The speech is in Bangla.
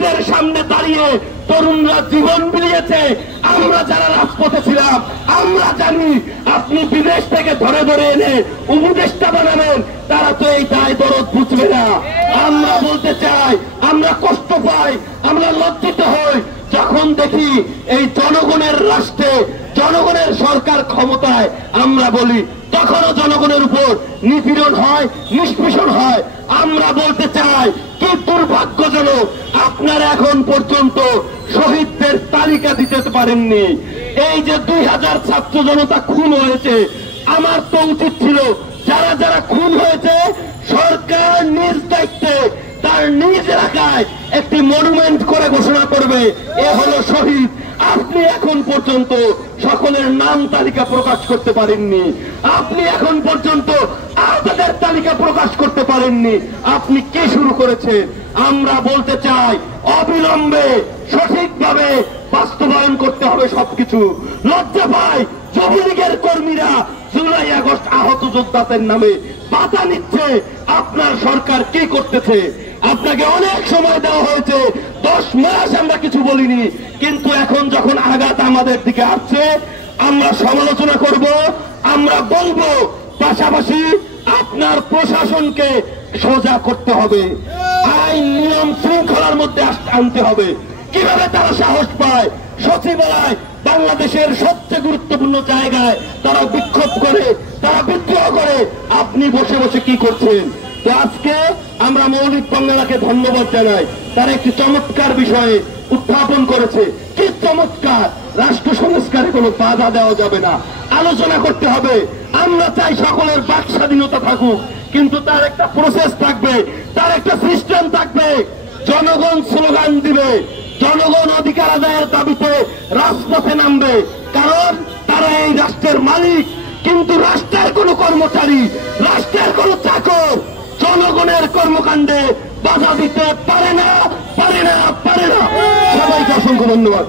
শহীদের সামনে দাঁড়িয়ে তরুণরা জীবন বিলিয়েছে। আমরা যারা রাজপথে ছিলাম আমরা জানি, আপনি বিদেশ থেকে ধরে ধরে এনে উপদেষ্টা বানাবেন, তারা তো এই দায় দরদ বুঝবে না। আমরা বলতে চাই, আমরা কষ্ট পাই, আমরা লজ্জিত হই যখন দেখি এই জনগণের রাষ্ট্রে, জনগণের সরকার ক্ষমতায়, আমরা বলি তখনও জনগণের উপর নিপীড়ন হয়, নিষ্পেষণ হয়। আমরা বলতে চাই, কি দুর্ভাগ্যজনক, আপনারা এখন পর্যন্ত শহীদদের তালিকা দিতে পারেননি। এই যে 2000 ছাত্র জনতা খুন হয়েছে, আমার তো উচিত ছিল যারা যারা খুন হয়েছে সরকার নিজ দায়িত্বে তার নিজ এলাকায় একটি মনুমেন্ট করে ঘোষণা করবে এ হলো শহীদ। আপনি এখন পর্যন্ত সকলের নাম তালিকা প্রকাশ করতে পারেননি, আপনি এখন পর্যন্ত আহতদের তালিকা প্রকাশ করতে পারেননি। আপনি কে শুরু করেছেন? আমরা বলতে চাই, অবিলম্বে সঠিকভাবে বাস্তবায়ন করতে হবে সবকিছু। লজ্জা পায় যুবলীগের কর্মীরা জুলাই আগস্ট আহত যোদ্ধাদের নামে পাতা নিচ্ছে। আপনার সরকার কি করতেছে? আপনাকে অনেক সময় দেওয়া হয়েছে, 10 মাস আমরা কিছু বলিনি, কিন্তু এখন যখন আঘাত আমাদের দিকে আসছে আমরা সমালোচনা করব, আমরা বলবো। পাশাপাশি আপনার প্রশাসনকে সোজা করতে হবে, আইন নিয়ম শৃঙ্খলার মধ্যে আনতে হবে। কিভাবে তারা সাহস পায় সচিবালয় বাংলাদেশের সবচেয়ে গুরুত্বপূর্ণ জায়গায় তারা বিক্ষোভ করে, তারা বিদ্রোহ করে, আপনি বসে বসে কি করছেন? তো আজকে আমরা মৌলিক বাংলাকে ধন্যবাদ জানাই, তারা একটি চমৎকার বিষয়ে উত্থাপন করেছে। কি চমৎকার! রাষ্ট্র সংস্কারে কোনো বাধা দেওয়া যাবে না, আলোচনা করতে হবে। আমরা চাই সকলের বাক স্বাধীনতা থাকুক, কিন্তু তার একটা প্রসেস থাকবে, তার একটা সিস্টেম থাকবে। জনগণ স্লোগান দিবে, জনগণ অধিকার আদায়ের দাবিতে রাজপথে নামবে, কারণ তারা এই রাষ্ট্রের মালিক। কিন্তু রাষ্ট্রের কোন কর্মচারী, রাষ্ট্রের কোন চাকর জনগণের কর্মকাণ্ডে বাধা দিতে পারে না, পারে না, পারে না। সবাইকে অসংখ্য ধন্যবাদ।